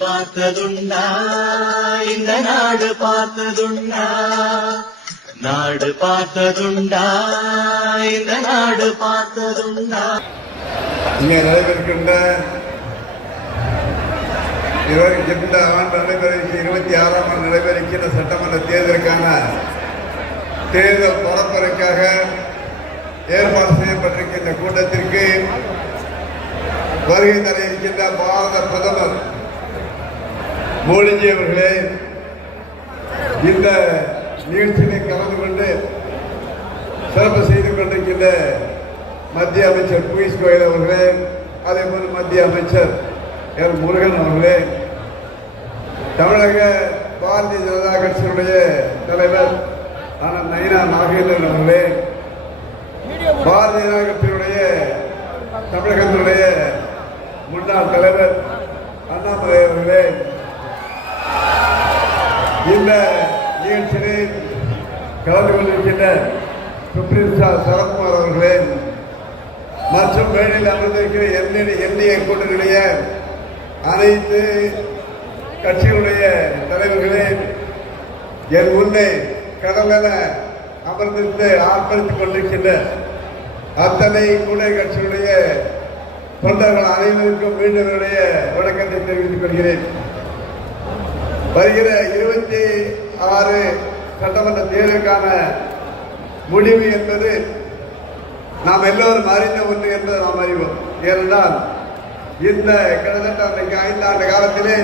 பார்த்ததுண்டா இந்த நாடு பார்த்ததுண்டா நாடு பார்த்ததுண்டா இந்த நாடு பார்த்ததுண்டா. இங்கே நடைபெறுகின்ற இந்த ஆண்டு நடைபெறுகிற 26ஆம் ஆண்டு நடைபெறுகின்ற சட்டமன்ற தேர்தலுக்கான தேர்தல் பரப்புரைக்காக ஏற்பாடு செய்யப்பட்டிருக்கின்ற கூட்டத்திற்கு வருகை தர இருக்கின்ற பாரத பிரதமர் மோடிஜி அவர்களே, இந்த நிகழ்ச்சியை கலந்து கொண்டு சிறப்பு செய்து கொண்டிருக்கின்ற மத்திய அமைச்சர் பியூஷ் கோயல் அவர்களே, அதே போல மத்திய அமைச்சர் எல் முருகன் அவர்களே, தமிழக பாரதிய ஜனதா கட்சியினுடைய தலைவர் நயினா நாகேந்திரன் அவர்களே, பாரதிய ஜனதா கட்சியினுடைய தமிழகத்தினுடைய முன்னாள் தலைவர் அண்ணாமலை அவர்களே, இந்த நிகழ்ச்சியில் கலந்து கொண்டிருக்கின்ற சுப்ரீம் சரத்குமார் அவர்களே மற்றும் மேடையில் அமர்ந்திருக்கிற என்டிஏ கூட்டணியுடைய அனைத்து கட்சிகளுடைய தலைவர்களே, என் முன்னே கடமென அமர்ந்திருந்து ஆர்ப்பரித்துக் கொண்டிருக்கின்ற அத்தனை கூட்டணி கட்சிகளுடைய தொண்டர்கள் அனைவருக்கும் மீண்டும் வணக்கத்தை தெரிவித்துக் கொள்கிறேன். வருகிற 26 சட்டமன்ற தேர்தலுக்கான முடிவு என்பது நாம் எல்லோரும் அறிந்த ஒன்று என்பதை நாம் அறிவோம். ஏனென்றால் இந்த கிட்டத்தட்ட அன்றைக்கு 5 ஆண்டு காலத்திலே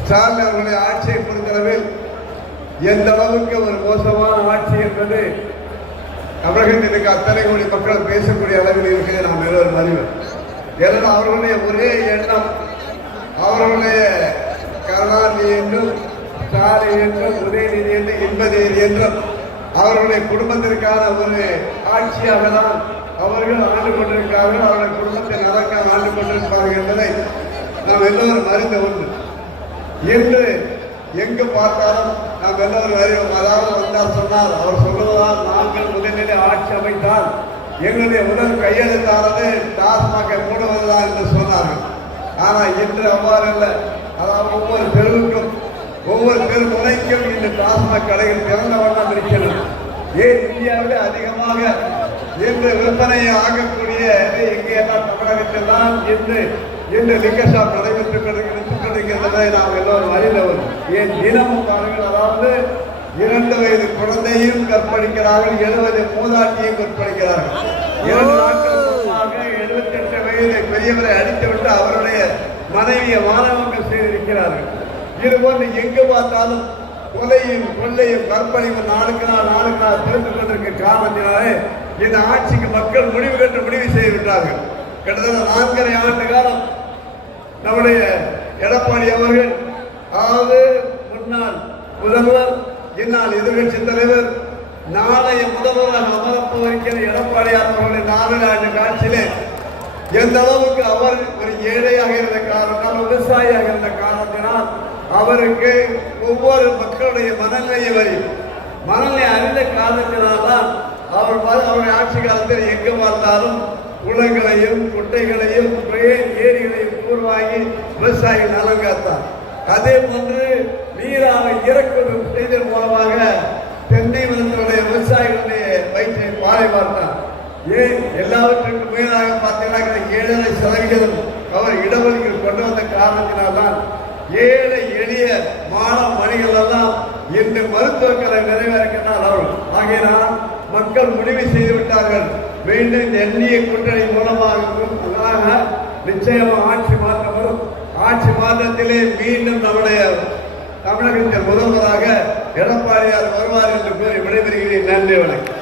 ஸ்டாலின் அவர்களுடைய ஆட்சியை பொறுத்தளவில் எந்த அளவுக்கு ஒரு மோசமான ஆட்சி என்பது தமிழகத்திற்கு அத்தனை கோடி மக்கள் பேசக்கூடிய அளவில் இருக்கிறது நாம் எல்லோரும் அறிவோம். ஏனென்றால் அவர்களுடைய ஒரே எண்ணம், அவர்களுடைய கருணாநிதி என்றும் ஸ்டாலின் என்றும் உதயநிதி என்றும் என்பதேரி என்றும் அவர்களுடைய குடும்பத்திற்கான ஒரு ஆட்சியாக தான் அவர்கள் ஆண்டு கொண்டிருக்கிறார்கள். அவருடைய குடும்பத்தை நலக்காக ஆண்டு கொண்டிருப்பார்கள் என்பதை நாம் எல்லோரும் அறிந்த ஒன்று. இன்று எங்கு பார்த்தாலும் நாம் எல்லோரும் அறிவோம். அதாவது வந்தார் சொன்னார், அவர் சொல்லுவதால் நாங்கள் முதலிலே ஆட்சி அமைத்தால் எங்களுடைய முதல் கையெழுத்தானது டாஸ்மாகை மூடுவதுதான் என்று சொன்னார்கள். ஆனால் இன்று அவ்வாறு அல்ல. அதாவது ஒவ்வொரு தெருவுக்கும் ஒவ்வொரு தெரு முனைக்கும் இந்த டாஸ்மாக் கடைகள் திறந்த வண்ணம் இருக்கிறது. ஏன் இந்தியாவிலே அதிகமாக இன்று விற்பனையை ஆகக்கூடிய எங்கேயெல்லாம் தமிழகத்தில் தான் இன்று லிக்கர் ஷாப் நடைபெற்றுக் கொண்டிருக்கிறதை நாம் எல்லோரும் அறிந்தவர். ஏன் தினமும் பாருங்கள், அதாவது 2 வயது குழந்தையும் கற்பழிக்கிறார்கள், 70 மூதாட்டியையும் கற்பழிக்கிறார்கள். 2 நாட்கள் முன்பாக 78 வயது பெரியவரை அடித்துவிட்டு அவருடைய மனைவியை மாணவர்கள் செய்திருக்கிறார்கள். இதுபோன்று எங்கு பார்த்தாலும் கொலையும் கொள்ளையும் கற்பழியும் நாளுக்கு நாள் திறந்து கொண்டிருக்க காரணத்தினாலே இந்த ஆட்சிக்கு மக்கள் முடிவு கட்டு முடிவு செய்துவிட்டார்கள். கிட்டத்தட்ட 4.5 ஆண்டு காலம் நம்முடைய எடப்பாடி அவர்கள், அதாவது முன்னாள் முதல்வர், இந்நாள் எதிர்கட்சி தலைவர், நாளைய முதல்வராக அமரப்போருக்கிற எடப்பாடியார் அவர்களுடைய 4 ஆண்டு காட்சியிலே எந்த அளவுக்கு அவர் ஒரு ஏழையாக இருந்த காரணத்தால், விவசாயியாக இருந்த காரணத்தினால் அவருக்கு ஒவ்வொரு மக்களுடைய மனநிலை அறிந்த காரணத்தினால்தான் அவருடைய ஆட்சி காலத்தில் எங்கு பார்த்தாலும் குளங்களையும் குட்டைகளையும் ஏரிகளையும் கூர்வாங்கி விவசாயிகள் நலம் காத்தார். அதே போன்று நீராக இறக்குவது செய்ததன் மூலமாக தென்னை மரத்தினுடைய விவசாயிகளுடைய வயிற்றை பாறை பார்த்தார். ஏன் எல்லாவற்றுக்கும் மேலாக பார்த்தீங்கன்னா 7.5% அவர் இடஒதுக்கீடு கொண்டு வந்த காரணத்தினால்தான் ஏழை எளிய மாணவ மணிகள் எல்லாம் இன்று மருத்துவக்களை நிறைவேறுகிறார். ஆகையினால் மக்கள் முடிவு செய்து விட்டார்கள், மீண்டும் எண்ணிய கூட்டணி மூலமாக நிச்சயமாக ஆட்சி மாற்றம் வரும். ஆட்சி மாற்றத்திலே மீண்டும் நம்முடைய தமிழகத்தில் முதல்வராக எடப்பாடியார் வருவார் என்று கூறி விடைபெறுகிறேன். நன்றி, வணக்கம்.